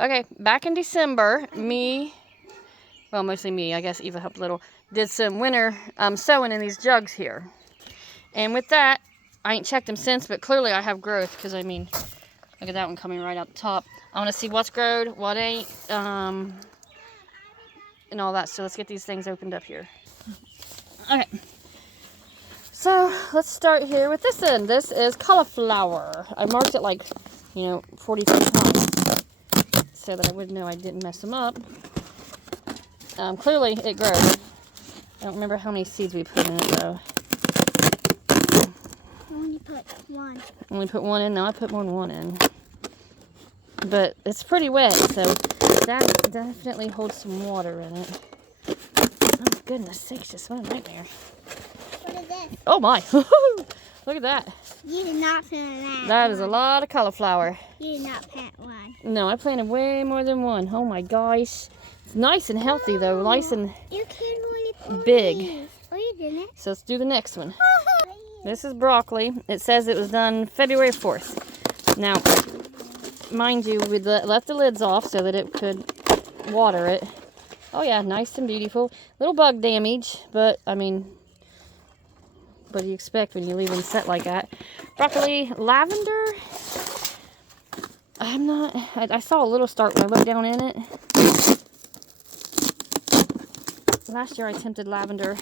Okay, back in December, mostly me, I guess Eva helped a little, did some winter sowing in these jugs here. And with that, I ain't checked them since, but clearly I have growth, because I mean, look at that one coming right out the top. I want to see what's growed, what ain't, and all that. So let's get these things opened up here. Okay. So let's start here with this end. This is cauliflower. I marked it like, 43 times so that I would know I didn't mess them up. Clearly it grows. I don't remember how many seeds we put in it though. I only put one. Only put one in? No, I put more than one in. But it's pretty wet, so that definitely holds some water in it. Oh goodness sakes, just what a nightmare. What is this? Oh my! Look at that. You did not plant that. That is a lot of cauliflower. You did not plant one. No, I planted way more than one. Oh my gosh. It's nice and healthy though, nice and You can only put big. these. Oh, you didn't? So let's do the next one. This is broccoli. It says it was done February 4th. Now, mind you, we left the lids off so that it could water it. Oh yeah, nice and beautiful. Little bug damage, but I mean, what do you expect when you leave them set like that? Broccoli, lavender. I saw a little start when I looked down in it. Last year I attempted lavender.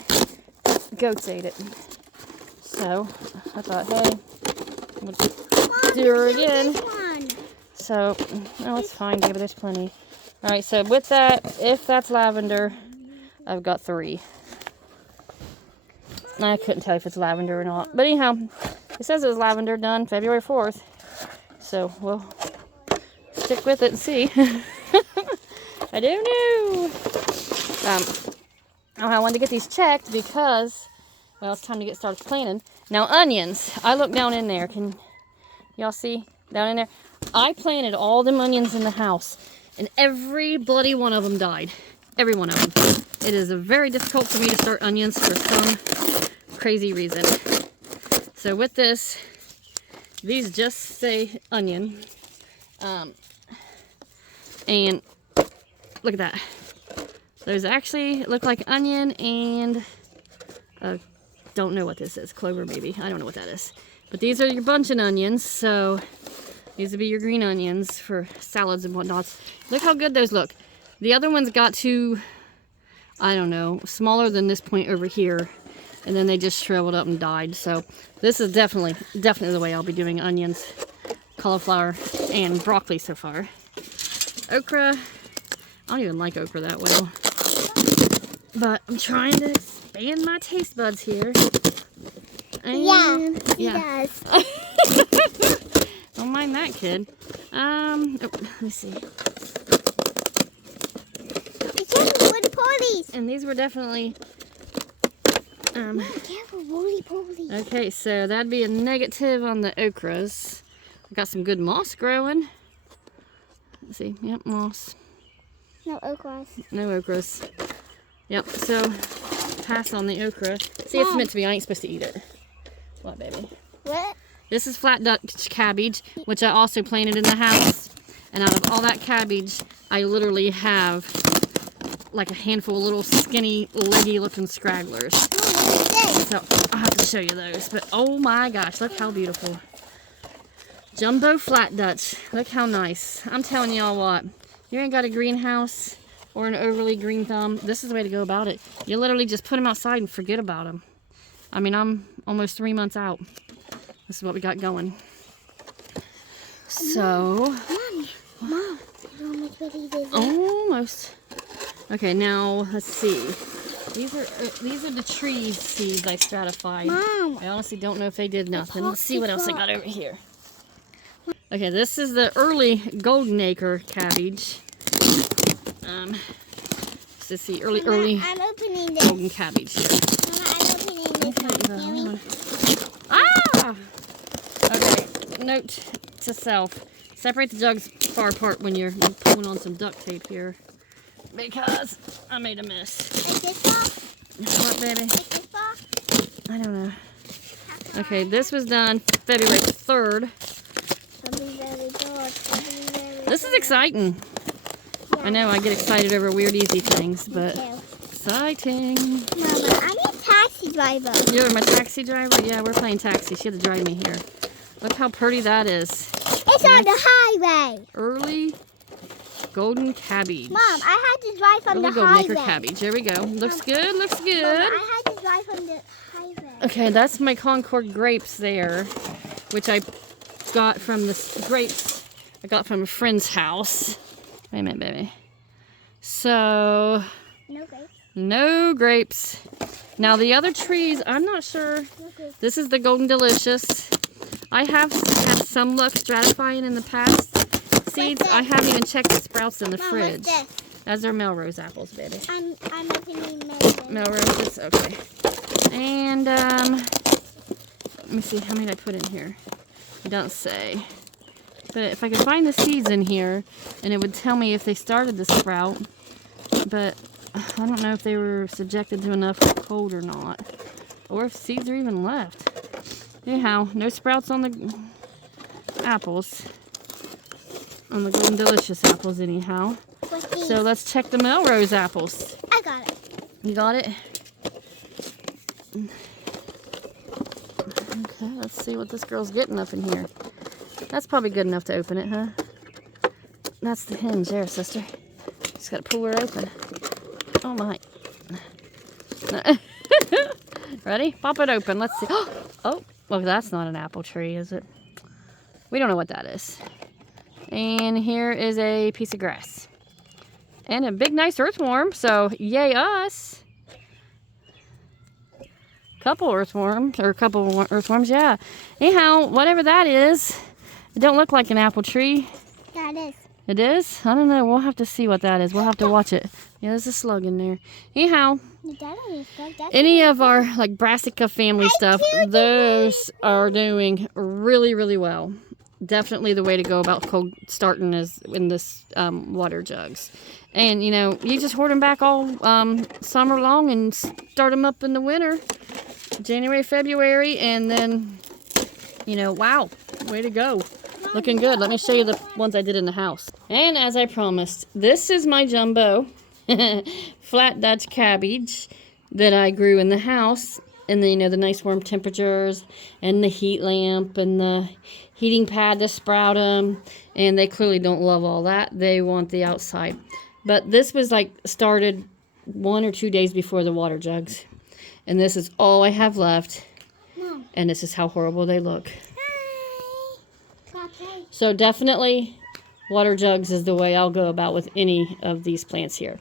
Goats ate it. So I thought, hey, we'll do her again. So, no, it's fine, baby. There's plenty. All right, so with that, if that's lavender, I've got 3. I couldn't tell if it's lavender or not. But anyhow, it says it was lavender done February 4th. So we'll stick with it and see. I don't know. I wanted to get these checked because, well, it's time to get started planting. Now, onions. I looked down in there. Can y'all see down in there? I planted all them onions in the house, and every bloody one of them died. Every one of them. It is very difficult for me to start onions for some crazy reason. So with this, these just say onion. And look at that. Those actually look like onion and don't know what this is. Clover maybe. I don't know what that is. But these are your buncheon onions, so these would be your green onions for salads and whatnot. Look how good those look. The other ones got too, I don't know, smaller than this point over here. And then they just shriveled up and died. So this is definitely the way I'll be doing onions, cauliflower, and broccoli so far. Okra. I don't even like okra that well. But I'm trying to expand my taste buds here. And He does. Don't mind that kid. Let me see. Be careful, woolly polies. And these were definitely Careful, woolly polies. okay, so that'd be a negative on the okras. I've got some good moss growing. Let's see. Yep, moss. No okras. No okras. Yep, so pass on the okra. See, it's meant to be. I ain't supposed to eat it. What, baby? What? This is flat Dutch cabbage, which I also planted in the house. And out of all that cabbage, I literally have like a handful of little skinny, leggy looking scragglers. So I'll have to show you those. But oh my gosh, look how beautiful. Jumbo flat Dutch. Look how nice. I'm telling y'all what, you ain't got a greenhouse or an overly green thumb, this is the way to go about it. You literally just put them outside and forget about them. I mean, I'm almost 3 months out. This is what we got going. So, Mom, almost ready to almost. Okay, now let's see. These are the tree seeds I stratified. Mom. I honestly don't know if they did nothing. Let's see what else I got over here. Okay, this is the early golden acre cabbage. Let's see, early I'm opening this. golden cabbage. Mama, I'm opening this one. Ah! Okay, note to self. Separate the jugs far apart when you're pulling on some duct tape here. Because I made a mess. Is this off? What, baby? Is this off? I don't know. Okay, this was done February 3rd. This This is exciting. I know I get excited over weird, easy things, but too. exciting. Mama, I'm a taxi driver. You're my taxi driver? Yeah, we're playing taxi. She had to drive me here. Look how pretty that is. It's on the highway. Early golden cabbage. Mom, I had to drive on Early the golden highway. acre cabbage. There we go. Looks good, looks good. Mama, I had to drive on the highway. Okay, that's my Concord grapes there, which I got from the grapes I got from a friend's house. Wait a minute, baby. So, No grapes. no grapes. Now the other trees, I'm not sure. No grapes. This is the Golden Delicious. I have had some luck stratifying in the past. Seeds, I haven't even checked the sprouts in the Mom, fridge. what's this? Those are Melrose apples, baby. I'm opening melon. Melroses, okay. And, let me see, how many did I put in here? It don't say. But if I could find the seeds in here, and it would tell me if they started to sprout, but I don't know if they were subjected to enough cold or not, or if seeds are even left. Anyhow, no sprouts on the apples, on the Golden Delicious apples anyhow. What's these? So let's check the Melrose apples. I got it. You got it? Okay, let's see what this girl's getting up in here. That's probably good enough to open it, huh? That's the hinge there, sister. Just gotta pull her open. Oh my. Ready? Pop it open. Let's see. Oh, well, that's not an apple tree, is it? We don't know what that is. And here is a piece of grass. And a big, nice earthworm. So, yay us. Couple earthworms, yeah. Anyhow, whatever that is, it don't look like an apple tree. Yeah, it is. It is? I don't know. We'll have to see what that is. We'll have to watch it. Yeah, there's a slug in there. Anyhow, any of our like brassica family stuff, those are doing really, really well. Definitely the way to go about cold starting is in this water jugs. And, you know, you just hoard them back all summer long and start them up in the winter, January, February, and then, you know, wow, way to go. Looking good. Let me show you the ones I did in the house. And as I promised, this is my jumbo flat Dutch cabbage that I grew in the house. And then, you know, the nice warm temperatures and the heat lamp and the heating pad to sprout them. And they clearly don't love all that. They want the outside. But this was like started 1 or 2 days before the water jugs. And this is all I have left. And this is how horrible they look. So definitely water jugs is the way I'll go about with any of these plants here.